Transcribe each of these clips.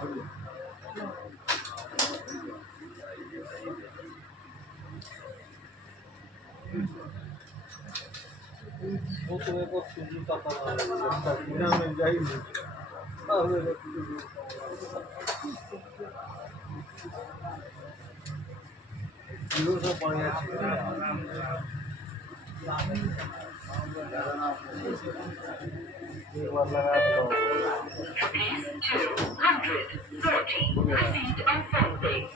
Muito bem, vou fugir para falar. Não, já é muito. Ah, eu uso banho assim. Eu vou Rupees 230 received on Thursday.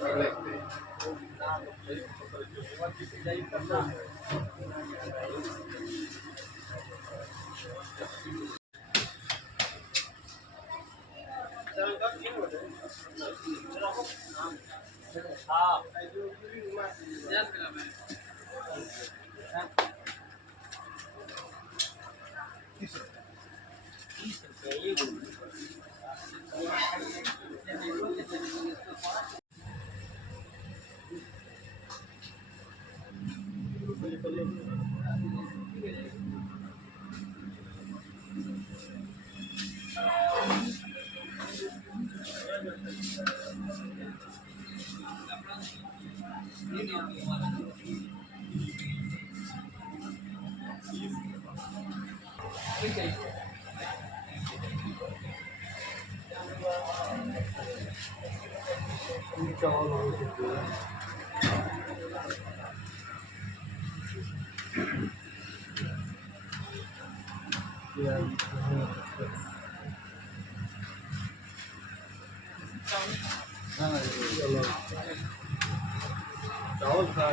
चावल खा